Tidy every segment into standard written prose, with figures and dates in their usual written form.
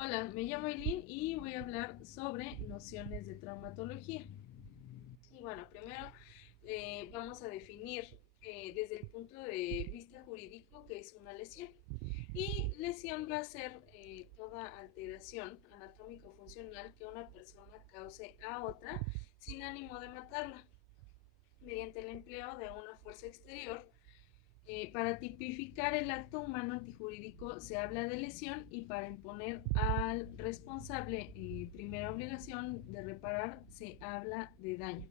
Hola, me llamo Eileen y voy a hablar sobre nociones de traumatología. Y bueno, primero vamos a definir desde el punto de vista jurídico qué es una lesión. Y lesión va a ser toda alteración anatómico-funcional que una persona cause a otra sin ánimo de matarla, mediante el empleo de una fuerza exterior. Para tipificar el acto humano antijurídico se habla de lesión y para imponer al responsable primera obligación de reparar se habla de daño.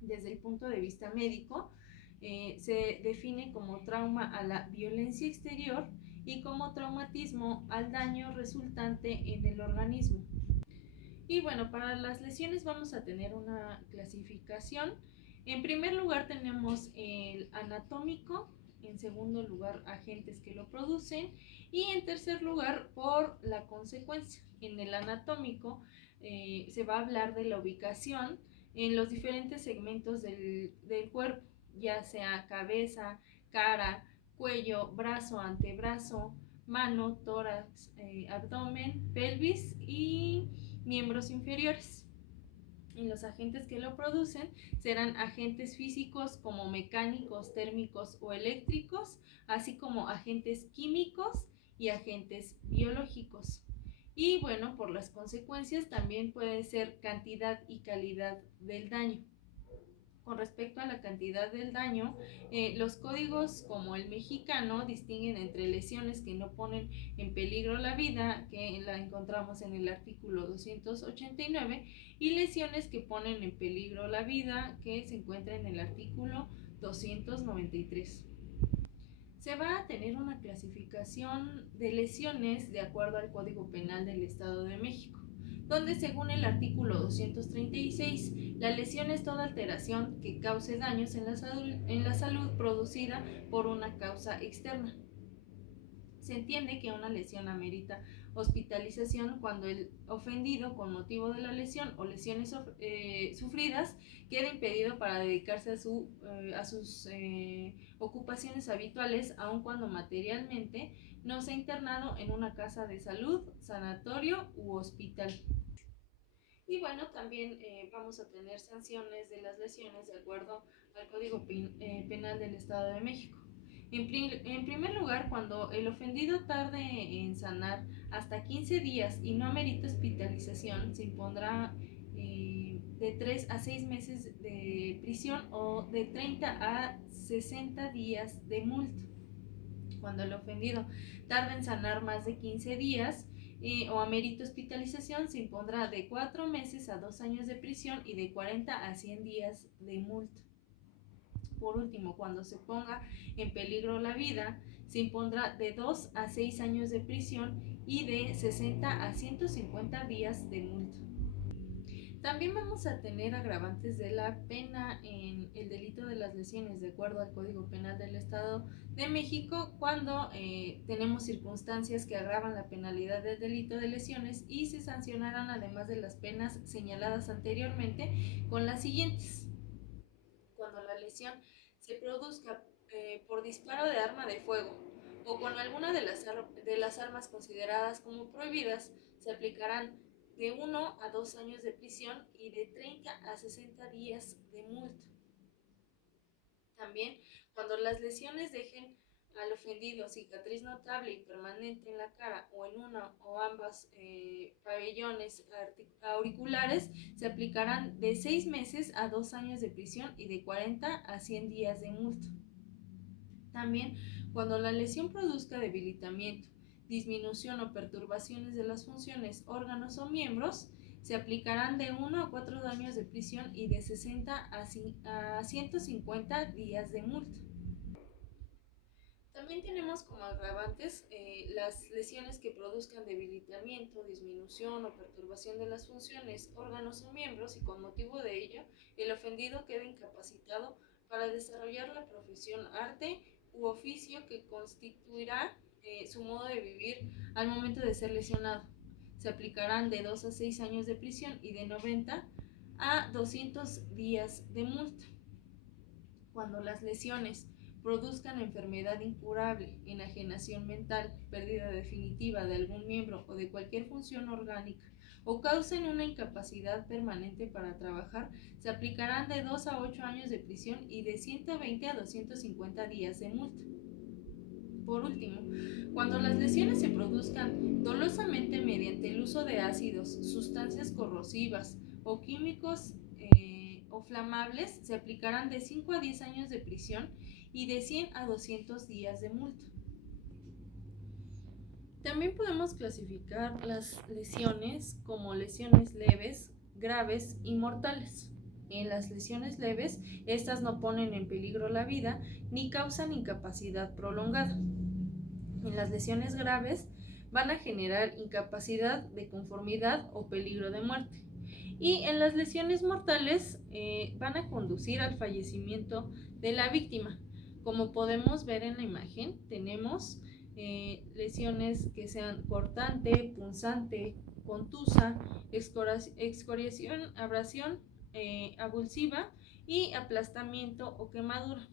Desde el punto de vista médico, se define como trauma a la violencia exterior y como traumatismo al daño resultante en el organismo. Y bueno, para las lesiones vamos a tener una clasificación. En primer lugar tenemos el anatómico, en segundo lugar agentes que lo producen y en tercer lugar por la consecuencia. En el anatómico se va a hablar de la ubicación en los diferentes segmentos del cuerpo, ya sea cabeza, cara, cuello, brazo, antebrazo, mano, tórax, abdomen, pelvis y miembros inferiores. Y los agentes que lo producen serán agentes físicos como mecánicos, térmicos o eléctricos, así como agentes químicos y agentes biológicos. Y bueno, por las consecuencias también puede ser cantidad y calidad del daño. Con respecto a la cantidad del daño, los códigos como el mexicano distinguen entre lesiones que no ponen en peligro la vida, que la encontramos en el artículo 289, y lesiones que ponen en peligro la vida, que se encuentra en el artículo 293. Se va a tener una clasificación de lesiones de acuerdo al Código Penal del Estado de México, donde según el artículo 236, la lesión es toda alteración que cause daños en la salud producida por una causa externa. Se entiende que una lesión amerita hospitalización cuando el ofendido, con motivo de la lesión o lesiones sufridas, queda impedido para dedicarse a sus ocupaciones habituales, aun cuando materialmente no se ha internado en una casa de salud, sanatorio u hospital. Y bueno, también vamos a tener sanciones de las lesiones de acuerdo al Código Penal del Estado de México. En primer lugar, cuando el ofendido tarde en sanar hasta 15 días y no amerita hospitalización, se impondrá de 3 a 6 meses de prisión o de 30 a 60 días de multa. Cuando el ofendido tarda en sanar más de 15 días o amerita hospitalización, se impondrá de 4 meses a 2 años de prisión y de 40 a 100 días de multa. Por último, cuando se ponga en peligro la vida, se impondrá de 2 a 6 años de prisión y de 60 a 150 días de multa. También vamos a tener agravantes de la pena en el delito de las lesiones, de acuerdo al Código Penal del Estado de México, cuando tenemos circunstancias que agravan la penalidad del delito de lesiones y se sancionarán, además de las penas señaladas anteriormente, con las siguientes. Cuando la lesión se produzca por disparo de arma de fuego o con alguna de las armas consideradas como prohibidas, se aplicarán de 1 a 2 años de prisión y de 30 a 60 días de multa. También, cuando las lesiones dejen al ofendido cicatriz notable y permanente en la cara o en una o ambas pabellones auriculares, se aplicarán de 6 meses a 2 años de prisión y de 40 a 100 días de multa. También, cuando la lesión produzca debilitamiento, disminución o perturbaciones de las funciones, órganos o miembros, se aplicarán de 1 a 4 años de prisión y de 60 a 150 días de multa. También tenemos como agravantes las lesiones que produzcan debilitamiento, disminución o perturbación de las funciones, órganos o miembros y con motivo de ello el ofendido queda incapacitado para desarrollar la profesión, arte u oficio que constituirá su modo de vivir al momento de ser lesionado. Se aplicarán de 2 a 6 años de prisión y de 90 a 200 días de multa. Cuando las lesiones produzcan enfermedad incurable, enajenación mental, pérdida definitiva de algún miembro o de cualquier función orgánica, o causen una incapacidad permanente para trabajar, se aplicarán de 2 a 8 años de prisión y de 120 a 250 días de multa. Por último, cuando las lesiones se produzcan dolosamente mediante el uso de ácidos, sustancias corrosivas o químicos o flamables, se aplicarán de 5 a 10 años de prisión y de 100 a 200 días de multa. También podemos clasificar las lesiones como lesiones leves, graves y mortales. En las lesiones leves, estas no ponen en peligro la vida ni causan incapacidad prolongada. En las lesiones graves van a generar incapacidad de conformidad o peligro de muerte. Y en las lesiones mortales van a conducir al fallecimiento de la víctima. Como podemos ver en la imagen, tenemos lesiones que sean cortante, punzante, contusa, excoriación, abrasión avulsiva y aplastamiento o quemadura.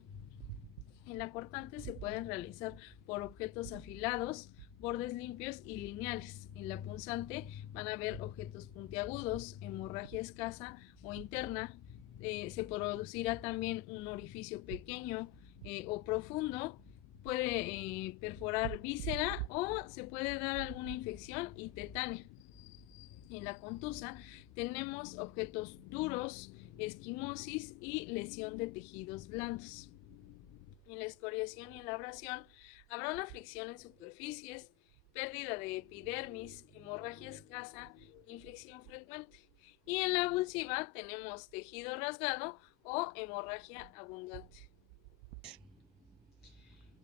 En la cortante se pueden realizar por objetos afilados, bordes limpios y lineales. En la punzante van a haber objetos puntiagudos, hemorragia escasa o interna. Se producirá también un orificio pequeño o profundo. Puede perforar víscera o se puede dar alguna infección y tetania. En la contusa tenemos objetos duros, esquimosis y lesión de tejidos blandos. En la excoriación y en la abrasión habrá una fricción en superficies, pérdida de epidermis, hemorragia escasa, infección frecuente. Y en la avulsiva tenemos tejido rasgado o hemorragia abundante.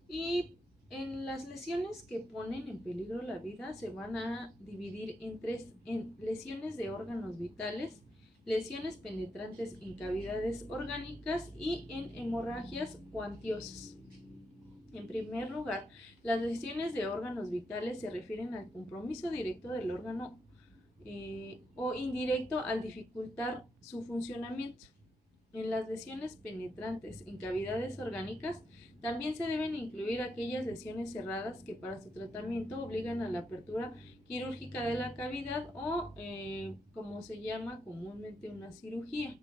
Y en las lesiones que ponen en peligro la vida se van a dividir en lesiones de órganos vitales, lesiones penetrantes en cavidades orgánicas y en hemorragias cuantiosas. En primer lugar, las lesiones de órganos vitales se refieren al compromiso directo del órgano o indirecto al dificultar su funcionamiento. En las lesiones penetrantes en cavidades orgánicas también se deben incluir aquellas lesiones cerradas que para su tratamiento obligan a la apertura quirúrgica de la cavidad o como se llama comúnmente una cirugía.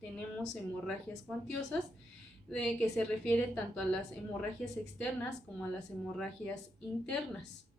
Tenemos hemorragias cuantiosas que se refiere tanto a las hemorragias externas como a las hemorragias internas.